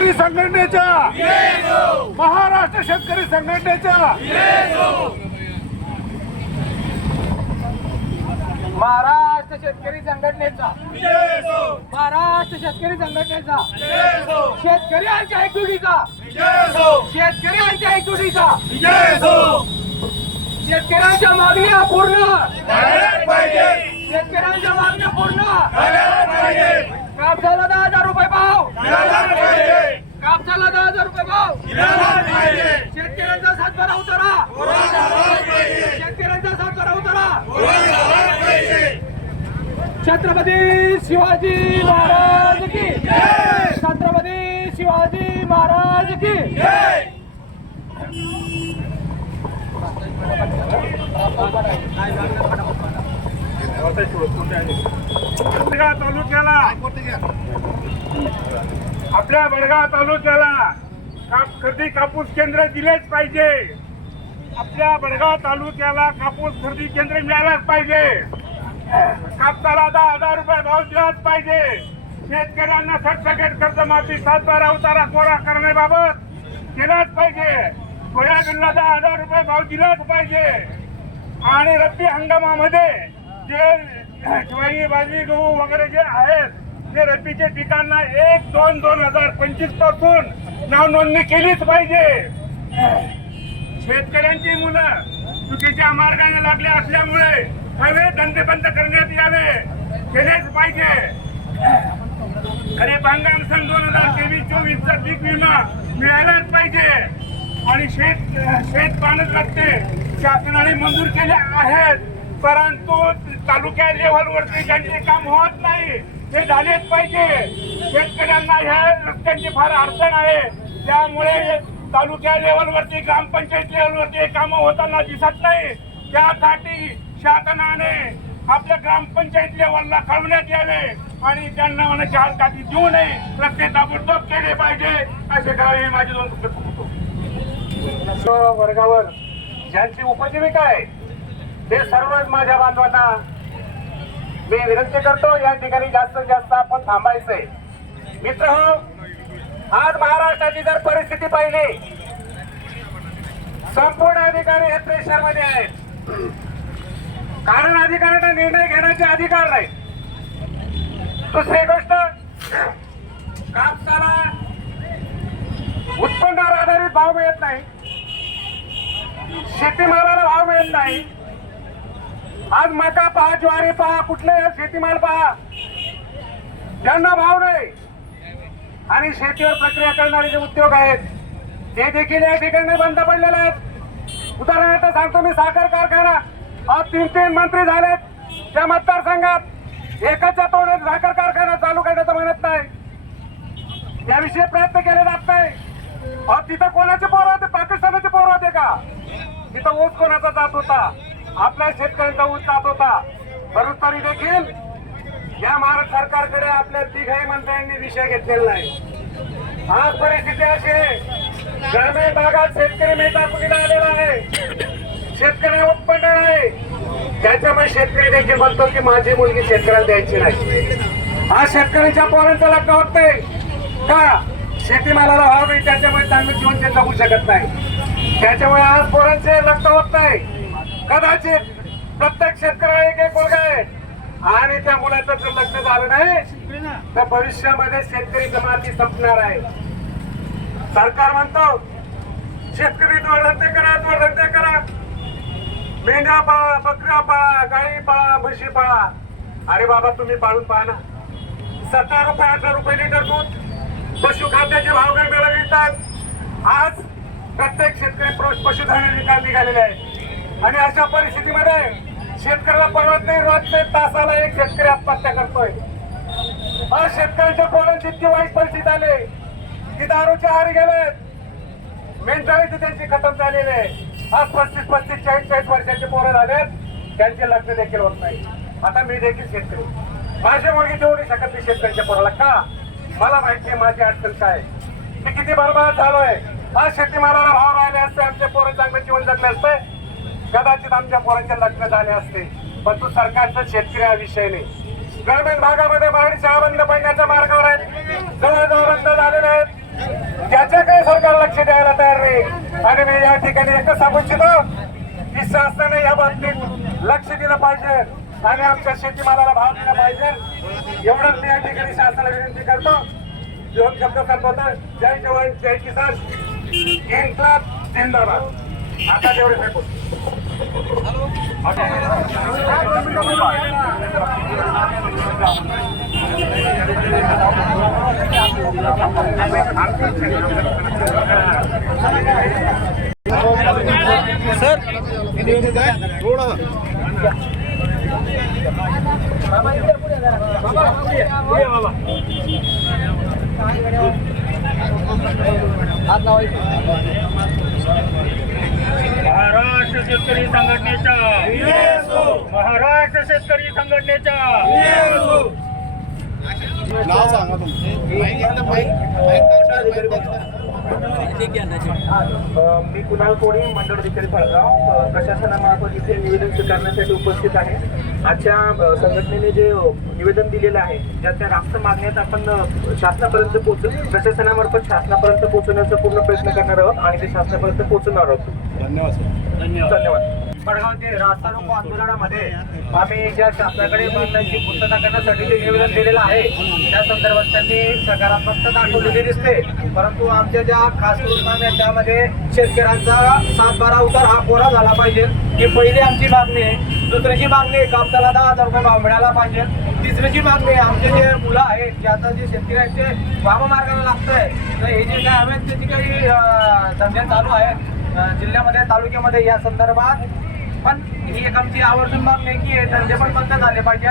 शेतकरी संघटनेच्या. महाराष्ट्र शेतकरी संघटनेच्या. महाराष्ट्र शेतकरी संघटनेचा. महाराष्ट्र शेतकरी संघटनेचा. शेतकऱ्यांच्या एकजुटीचा शेतकऱ्यांच्या एकजुटीचा शेतकऱ्यांच्या मागण्या पूर्ण. शेतकऱ्यांच्या मागण्या पूर्ण. कापसाला दहा हजार रुपये भाव. कापसाला दहा हजार रुपये भाव. शेतकऱ्यांचा सातबारा उतारा. शेतकऱ्यांचा सातबारा उतारा. छत्रपती शिवाजी महाराज की छत्रपती शिवाजी महाराज की बडगाव तालुक्याला. आपल्या बडगाव तालुक्याला काप खरेदी कापूस केंद्र दिलेच पाहिजे. आपल्या बडगाव तालुक्याला कापूस खरेदी केंद्र मिळायलाच पाहिजे. कापसाला दहा हजार रुपये भाव दिलाच पाहिजे. शेतकऱ्यांना सरसकट कर्जमाफी सात बारा उतारा कोरा करण्याबाबत केलाच पाहिजे. सोयाबीनला दहा हजार रुपये भाव दिलाच पाहिजे. आणि रब्बी हंगामामध्ये जे ज्वारी बाजरी गहू वगैरे जे आहेत ते रब्बीच्या पिकांना एक दोन दोन हजार पंचवीसपासून नाव नोंदणी केलीच पाहिजे. शेतकऱ्यांची मुलं चुकीच्या मार्गाने लागले असल्यामुळे हवे धंदे बंद करण्यात यावे. केलेच पाहिजे. खरीप हंगाम सन दोन हजार तेवीस चोवीसचा पीक विमा मिळालाच पाहिजे. आणि शेत शेत पाणच लागते शासनाने मंजूर केले आहेत. परंतु तालुक्या लेवलवरती त्यांचे काम होत नाही. ते झालेच पाहिजे. शेतकऱ्यांना ह्या रस्त्यांची फार अडचण आहे. त्यामुळे तालुक्या लेवलवरती ग्रामपंचायत लेवलवरती काम होताना दिसत नाही. त्यासाठी शासनाने आपल्या ग्रामपंचायत लेवलला कळवण्यात यावे आणि त्यांना मला चार काठी देऊ नये. रस्ते ताबडतोब केले पाहिजे. असे करावे हे माझे दोन वर्गावर ज्यांची उपजीविका आहे ते सर्वच माझ्या बांधवांना मी विनंती करतो या ठिकाणी जास्तीत जास्त आपण थांबायचंय. मित्र हो आज महाराष्ट्राची जर परिस्थिती पाहिली संपूर्ण अधिकारी हे प्रेशरमध्ये आहेत. कारण अधिकाऱ्यांना निर्णय घेण्याचे अधिकार नाही. दुसरी गोष्ट कापसाला उत्पन्नावर आधारित भाव मिळत नाही. शेतीमालाला भाव मिळत नाही. आज मका पहा ज्वारी पहा कुठले शेतीमाल पहा. त्यांना भाव नाही आणि शेतीवर प्रक्रिया करणारे जे उद्योग आहेत ते देखील या ठिकाणी बंद पडलेले आहेत. उदाहरणार्थ सांगतो मी साखर कारखाना. आज तीन तीन मंत्री झालेत त्या मतदारसंघात. एकाच्या तोंडात साखर कारखाना चालू करण्याचं म्हणत नाही. याविषयी प्रयत्न केले जात नाही. अहो, तिथं कोणाचे पोर होते? पाकिस्तानाचे पोर होते का? तिथं ओस कोणाचा जात होता? आपल्या शेतकऱ्यांचा ऊस होता. परंतु तरी देखील या महाराष्ट्र सरकारकडे आपल्या तिघाही मंत्र्यांनी विषय घेतलेला नाही. आज परिस्थिती अशी आहे. ग्रामीण भागात शेतकरी मेहता कुठे आलेला आहे? शेतकरी उत्पन्न आहे त्याच्यामुळे शेतकरी देखील म्हणतो की माझी मुलगी शेतकऱ्याला द्यायची नाही. आज शेतकऱ्यांच्या पोरांचं लग्न होत का? शेतीमालाला भाव नाही त्याच्यामुळे चांगलं जीवन ते जगू शकत नाही. त्याच्यामुळे आज पोरांचे लग्न होत नाही. कदाचित प्रत्येक शेतकऱ्याला एक एक मुलगा आहे. आणि त्या मुलाचं जर लग्न झालं नाही तर भविष्यामध्ये शेतकरी जमाती संपणार आहे. सरकार म्हणतो शेतकरी जोडधंदे करा जोडधंदे करा. मेंढ्या पाळा बकऱ्या पाळा गाई पाळा म्हशी पाळा. अरे बाबा तुम्ही पाळून पाहा ना. सतरा रुपये अठरा रुपये लिटर दूध पशुखाद्याचे भाव काय मिळतात आज प्रत्येक शेतकरी पशुधन निकाल निघालेले आहे आणि अशा परिस्थितीमध्ये शेतकऱ्याला परवडत नाही. रोज नाही तासाला एक शेतकरी आत्महत्या करतोय. आज शेतकऱ्याच्या पोरांची इतकी वाईट परिस्थिती आली की दारूचे आहारी गेलेत. मेंटॅलिटी त्यांची खतम झालेली आहे. आज पस्तीस पस्तीस चाळीस चाळीस वर्षाचे पोरं झालेत. त्यांचे लग्न देखील होत नाही. आता मी देखील शेतकरी. माझ्या मुलगी जेवढी शकत नाही शेतकऱ्यांच्या पोराला. का? मला माहिती आहे माझी अडचण काय आहे. मी किती बरबाद झालोय. आज शेतीमालाला भाव राहिले असते आमचे पोरं चांगलं जीवन जगले असते. कदाचित आमच्या पोरांचे लग्न झाले असते पण तू सरकारचा शेतकरी हा विषय नाही. ग्रामीण भागामध्ये मराठी शाळा बंद पडण्याच्या मार्गावर आहेत. जवळजवळ बंद झालेले आहेत. त्याच्याकडे सरकार लक्ष द्यायला तयार नाही. आणि मी या ठिकाणी एकच सांगू इच्छितो की शासनाने या बाबतीत लक्ष दिलं पाहिजे आणि आमच्या शेतीमालाला भाव दिला पाहिजे. एवढंच मी या ठिकाणी शासनाला विनंती करतो. दोन शब्द संपवतो जय जवान जय किसान. इन्क्लाब जिंदाबाद. आता जेवढे फेकून ಸರ್ ನೋಡ हाथ ना महाराष्ट्र शेतकरी संघटनेच्या. महाराष्ट्र शेतकरी संघटनेच्या. नाव सांगा मी कुणाल कोणी मंडळ अधिकारी फळगाव. प्रशासनामार्फत इथे निवेदन स्वीकारण्यासाठी उपस्थित आहे. आजच्या संघटनेने जे निवेदन दिलेलं आहे ज्या त्या रास्त मागण्यात आपण शासनापर्यंत पोहोच प्रशासनामार्फत शासनापर्यंत पोहोचवण्याचा पूर्ण प्रयत्न करणार आहोत आणि ते शासनापर्यंत पोहोचणार आहोत. धन्यवाद सर. धन्यवाद. पडगावचे रास्ता रोको आंदोलनामध्ये आम्ही ज्या शासनाकडे मागण्यांची पूर्तता करण्यासाठी जे निवेदन दिलेलं आहे त्या संदर्भात त्यांनी सकारात्मकता दाखवलेली दिसते. परंतु आमच्या ज्या खास करून मागण्या आहेत, त्यामध्ये शेतकऱ्यांचा सात बारा उतार हा कोरा झाला पाहिजे ही पहिली आमची मागणी आहे दुसरीची मागणी आहे कापसाला दहा हजार रुपये भाव मिळाला पाहिजे. तिसरीची मागणी आमचे जे मुलं आहेत जे आता जे शेतकरी आहेत ते वाममार्गाला लागतंय तर हे जे काय हवे त्याची काही धंदे चालू आहेत जिल्ह्यामध्ये तालुक्यामध्ये या संदर्भात पण ही एक आमची आवर्जून मागणी की हे धंदे पण बंद झाले पाहिजे.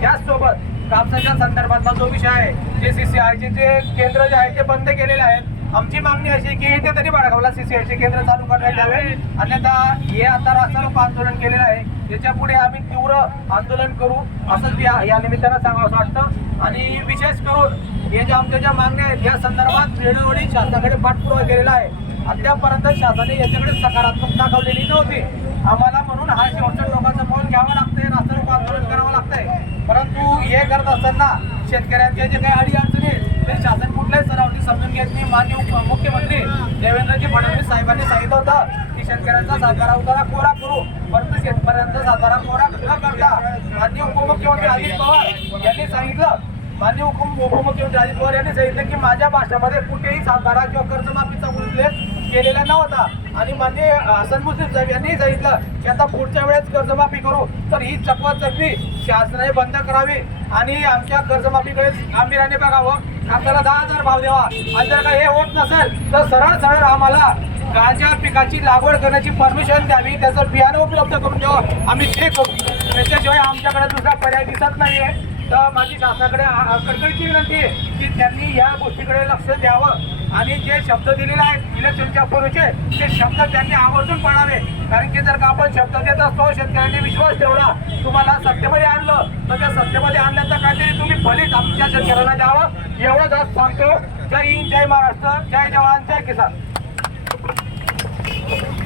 त्याचसोबत कापसाच्या संदर्भातला जो विषय आहे जे सी सी आयचे जे केंद्र जे आहे ते बंद केलेले आहेत. आमची मागणी अशी की इथे तरी बाळगावला सी सी आयचे केंद्र चालू करण्यात यावे. अन्यथा हे आता रास्ता लोक आंदोलन केलेलं आहे. त्याच्या पुढे आम्ही तीव्र आंदोलन करू असंच या या निमित्तानं सांगावं असं वाटतं. आणि विशेष करून हे ज्या आमच्या ज्या मागण्या आहेत या संदर्भात वेळोवेळी शासनाकडे पाठपुरावा केलेला आहे. अद्यापर्यंत शासनाने याच्याकडे सकारात्मक दाखवलेली नव्हती. आम्हाला म्हणून हा शेवटच्या लोकांचं पाऊल घ्यावं लागतंय रास्ता रोको आंदोलन करावं लागतंय परंतु हे करत असताना शेतकऱ्यांच्या जे काही अडी अडचणी ते शासन कुठल्याही स्तरावरती समजून घेत नाही. माननीय उप- मुख्यमंत्री देवेंद्रजी फडणवीस साहेबांनी सांगितलं होतं की शेतकऱ्यांचा सातारा उतारा कोरा करू परंतु शेतकऱ्यांचा सातारा कोरा न करता माननीय उपमुख्यमंत्री अजित पवार यांनी सांगितलं. माननीय उपमुख्यमंत्री अजित पवार यांनी सांगितलं की माझ्या भाषणामध्ये कुठेही सातारा किंवा कर्जमाफीचा उल्लेख केलेला नव्हता. आणि माननीय हसन मुस्लिम साहेब यांनी सांगितलं की आता पुढच्या वेळेस कर्जमाफी करू तर ही चकवा चकवी शासनाने बंद करावी आणि आमच्या कर्जमाफीकडे गांभीर्याने बघावं. आपल्याला दहा हजार भाव द्यावा. आणि जर का हे होत नसेल तर सरळ सरळ आम्हाला गांजा पिकाची लागवड करण्याची परमिशन द्यावी. त्याचं बियाणं उपलब्ध करून द्यावं. आम्ही ते करू त्याच्याशिवाय आमच्याकडे दुसरा पर्याय दिसत नाही आहे तर माझी शासनाकडे कडकडीची विनंती आहे की त्यांनी या गोष्टीकडे लक्ष द्यावं. आणि जे शब्द दिलेले आहेत इलेक्शनच्या पूर्वीचे ते शब्द त्यांनी आवर्जून पाळावे. कारण की जर का आपण शब्द देत असतो शेतकऱ्यांनी विश्वास ठेवला तुम्हाला सत्तेमध्ये आणलं तर त्या सत्तेमध्ये आणल्याचं काहीतरी तुम्ही फलित आमच्या शेतकऱ्यांना द्यावं. एवढंच आज सांगतो. जय हिंद जय महाराष्ट्र जय जवान जय किसान.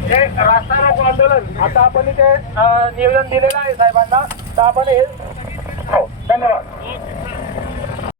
हे रास्ता रोको आंदोलन. आता आपण इथे निवेदन दिलेलं आहे साहेबांना. तर आपण हे 看到了